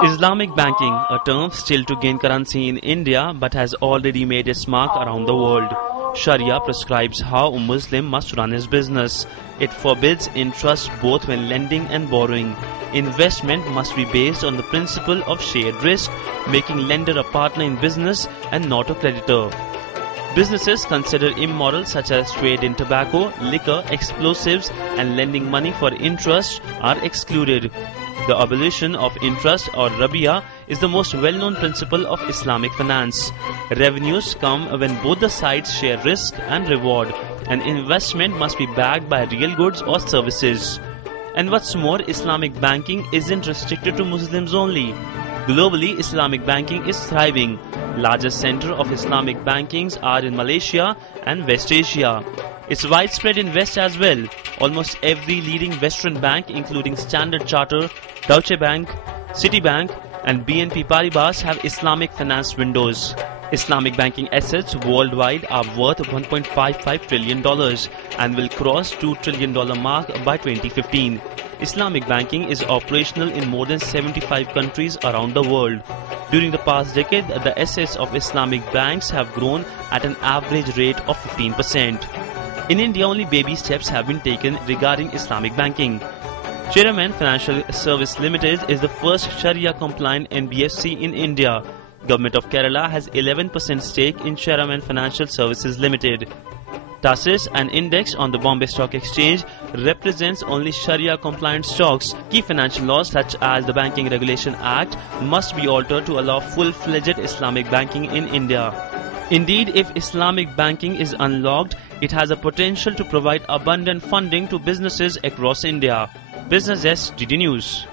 Islamic banking, a term still to gain currency in India but has already made its mark around the world. Sharia prescribes how a Muslim must run his business. It forbids interest both when lending and borrowing. Investment must be based on the principle of shared risk, making lender a partner in business and not a creditor. Businesses considered immoral such as trade in tobacco, liquor, explosives and lending money for interest are excluded. The abolition of interest or rabia is the most well-known principle of Islamic finance. Revenues come when both the sides share risk and reward, and investment must be backed by real goods or services. And what's more, Islamic banking isn't restricted to Muslims only. Globally, Islamic banking is thriving. Largest center of Islamic bankings are in Malaysia and West Asia. It's widespread in West as well. Almost every leading Western bank, including Standard Chartered, Deutsche Bank, Citibank and BNP Paribas, have Islamic finance windows. Islamic banking assets worldwide are worth $1.55 trillion and will cross $2 trillion mark by 2015. Islamic banking is operational in more than 75 countries around the world. During the past decade, the assets of Islamic banks have grown at an average rate of 15%. In India, only baby steps have been taken regarding Islamic banking. Chairman Financial Service Limited is the first Sharia-compliant NBFC in India. Government of Kerala has 11% stake in Chairman Financial Services Limited. TASIS, an index on the Bombay Stock Exchange, represents only Sharia-compliant stocks. Key financial laws such as the Banking Regulation Act must be altered to allow full-fledged Islamic banking in India. Indeed, if Islamic banking is unlocked, it has a potential to provide abundant funding to businesses across India. Business Desk, DD News.